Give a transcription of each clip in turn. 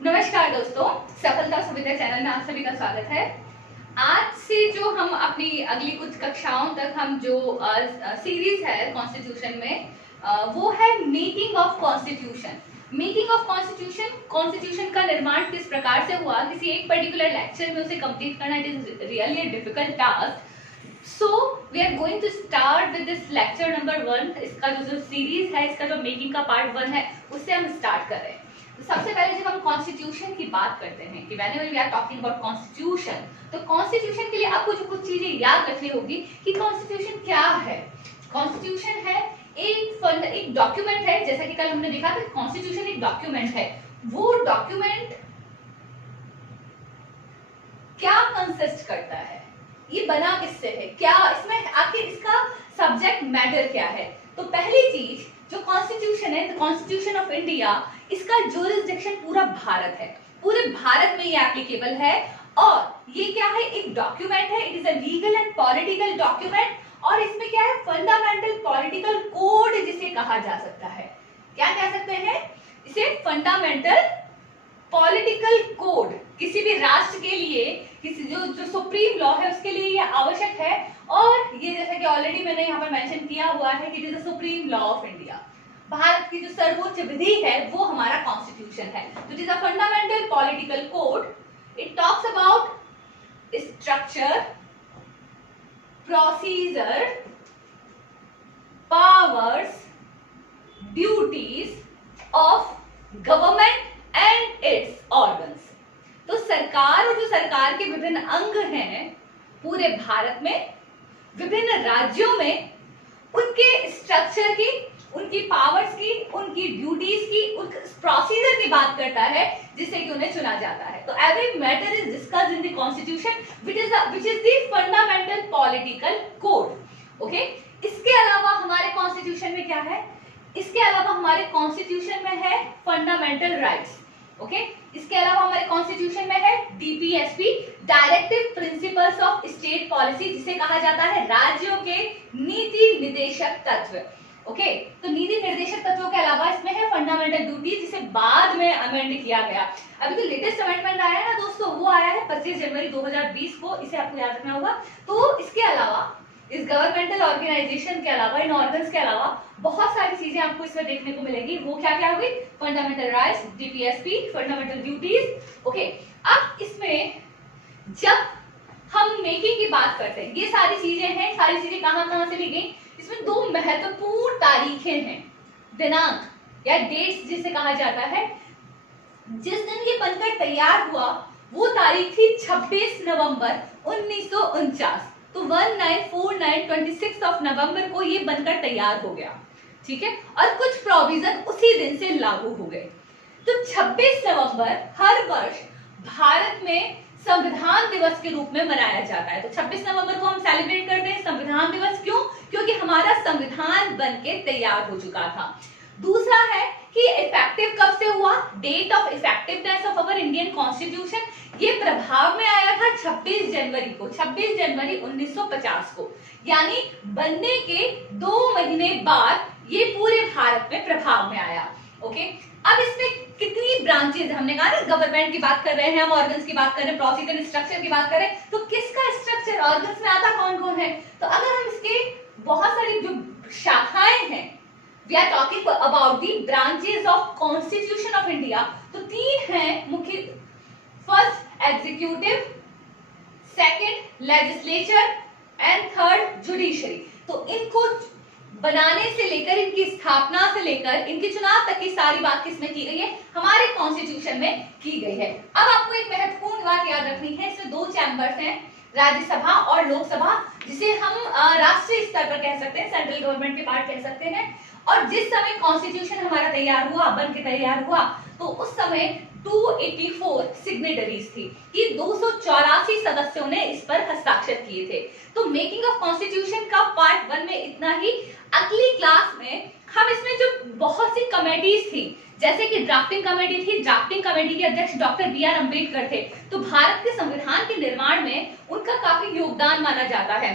नमस्कार दोस्तों, सफलता सुविधा चैनल में आप सभी का स्वागत है। आज से जो हम अपनी अगली कुछ कक्षाओं तक हम जो सीरीज है कॉन्स्टिट्यूशन में, वो है making of constitution. Making of constitution, constitution का निर्माण किस प्रकार से हुआ, किसी एक पर्टिकुलर लेक्चर में उसे कंप्लीट करना it is really a difficult task. So we are going to start with this lecture number 1। इसका जो सीरीज है, इसका जो मेकिंग का पार्ट 1 है, उससे हम स्टार्ट कर रहे हैं। तो सबसे पहले जब हम कॉन्स्टिट्यूशन की बात करते हैं कि whenever we are talking about constitution, तो कॉन्स्टिट्यूशन के लिए आपको जो कुछ चीजें याद रखनी होगी कि कॉन्स्टिट्यूशन क्या है। कॉन्स्टिट्यूशन है एक डॉक्यूमेंट है, जैसा कि कल हमने देखा था कॉन्स्टिट्यूशन एक डॉक्यूमेंट है। वो डॉक्यूमेंट क्या कंसिस्ट करता है, ये बना किससे है, क्या इसमें आखिर इसका सब्जेक्ट मैटर क्या है। तो पहली चीज जो कॉन्स्टिट्यूशन है, द कॉन्स्टिट्यूशन ऑफ इंडिया, इसका ज्यूरिसडिक्शन पूरा भारत है, पूरे भारत में ये एप्लीकेबल है। और ये क्या है, एक डॉक्यूमेंट है, it is a legal and political document. और इसमें क्या है, फंडामेंटल पॉलिटिकल कोड जिसे कहा जा सकता है। क्या कह सकते हैं इसे, फंडामेंटल पॉलिटिकल कोड। किसी भी राष्ट्र के लिए, किसी जो सुप्रीम लॉ है उसके लिए ये आवश्यक है। और ये जैसा कि ऑलरेडी मैंने यहाँ पर मेंशन किया हुआ है कि it is the supreme law of India. Bharat की जो सर्वोच्च विधि है वो हमारा कॉन्स्टिट्यूशन है। तो it is a fundamental political code. It talks about structure, procedure, powers, duties of government and it's organs. तो सरकार और जो सरकार के विभिन्न अंग हैं पूरे भारत में, विभिन्न राज्यों में, उनके स्ट्रक्चर की, उनकी पावर्स की, उनकी ड्यूटीज की, प्रोसीजर की बात करता है जिससे कि उन्हें चुना जाता है। तो every matter is discussed in the constitution which is the fundamental political code. Okay, इसके अलावा हमारे कॉन्स्टिट्यूशन में क्या है, इसके अलावा हमारे कॉन्स्टिट्यूशन में है फंडामेंटल राइट्स। ओके, इसके अलावा हमारे कॉन्स्टिट्यूशन में है DPSP, directive principles of state policy, जिसे कहा जाता है राज्यों के नीति निर्देशक तत्व। ओके, तो नीति निर्देशक तत्वों के अलावा इसमें है फंडामेंटल ड्यूटी, जिसे बाद में अमेंड किया गया। अभी तो लेटेस्ट अमेंडमेंट आया है ना दोस्तों, वो आया है 25 जनवरी 2020 को, इसे आपको याद रखना होगा। तो इसके अलावा, इस गवर्नमेंटल ऑर्गेनाइजेशन के अलावा, इन ऑर्गन्स के अलावा बहुत सारी चीजें आपको इसमें देखने को मिलेगी। वो क्या क्या हुई, fundamental rights, DPSP, fundamental duties. Okay, अब इसमें जब हम मेकिंग की बात करते हैं, ये सारी चीजें हैं, सारी चीजें कहां कहां से ली गई, इसमें दो महत्वपूर्ण तारीखें हैं, दिनांक या डेट्स जिसे कहा जाता है। जिस दिन ये बनकर तैयार हुआ वो तारीख थी 26 नवंबर 1949। तो 1949 26 ऑफ नवंबर को ये बनकर तैयार हो गया, ठीक है। और कुछ प्रोविजन उसी दिन से लागू हो गए। तो 26 नवंबर हर वर्ष भारत में संविधान दिवस के रूप में मनाया जाता है। तो 26 नवंबर को हम सेलिब्रेट करते हैं संविधान दिवस। क्यों? क्योंकि हमारा संविधान बनके तैयार हो चुका था। दूसरा है कि इफेक्टिव कब से हुआ, date of effectiveness of our Indian constitution, ये प्रभाव में आया था 26 जनवरी को, 26 जनवरी 1950 को, यानी बनने के 2 महीने बाद ये पूरे भारत में प्रभाव में आया। ओके, अब इसमें कितनी ब्रांचेज, हमने कहा ना गवर्नमेंट की बात कर रहे हैं हम, ऑर्गन्स की बात कर रहे हैं, प्रोसीजर स्ट्रक्चर की बात कर रहे हैं, तो किसका स्ट्रक्चर ऑर्गन्स में आता कौन कौन है। तो अगर हम इसके बहुत सारी जो शाखाएं हैं, we are talking about the branches of constitution of India, तो 3 हैं मुख्य। First executive, second legislature and third judiciary. तो इनको बनाने से लेकर, इनकी स्थापना से लेकर इनके चुनाव तक की सारी बात किसमें की गई है, हमारे कॉन्स्टिट्यूशन में की गई है। अब आपको एक महत्वपूर्ण बात याद रखनी है, इसमें 2 चैम्बर्स हैं, राज्यसभा और लोकसभा, जिसे हम राष्ट्रीय स्तर पर कह सकते हैं, सेंट्रल गवर्नमेंट के पार्ट कह सकते हैं। और जिस समय कॉन्स्टिट्यूशन हमारा तैयार हुआ, बन के तैयार हुआ, तो उस समय 284 सिग्नेटरीज थी कि 284 सदस्यों ने इस पर हस्ताक्षर किए थे। तो मेकिंग ऑफ कॉन्स्टिट्यूशन का पार्ट 1 में इतना ही। अगली क्लास में हम इसमें जो बहुत सी कमेटीज थी, जैसे कि ड्राफ्टिंग कमेटी थी, ड्राफ्टिंग कमेटी के अध्यक्ष डॉक्टर बी.आर. अम्बेडकर थे। तो भारत के संविधान के निर्माण में उनका काफी योगदान माना जाता है।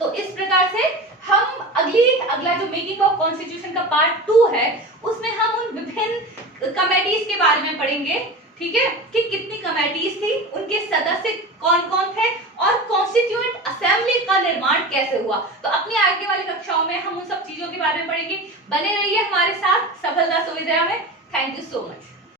तो इस प्रकार से हम अगला जो मेकिंग ऑफ कॉन्स्टिट्यूशन का पार्ट 2 है, उसमें हम उन विभिन्न कमेटीज के बारे में पढ़ेंगे ठीक है, कि कितनी कमेटीज थी, उनके सदस्य कौन कौन थे और कॉन्स्टिट्यूएंट असेंबली का निर्माण कैसे हुआ। तो अपनी आगे वाली कक्षाओं में हम उन सब चीजों के बारे में पढ़ेंगे। बने रहिए हमारे साथ सफलता सुविधा में। Thank you so much.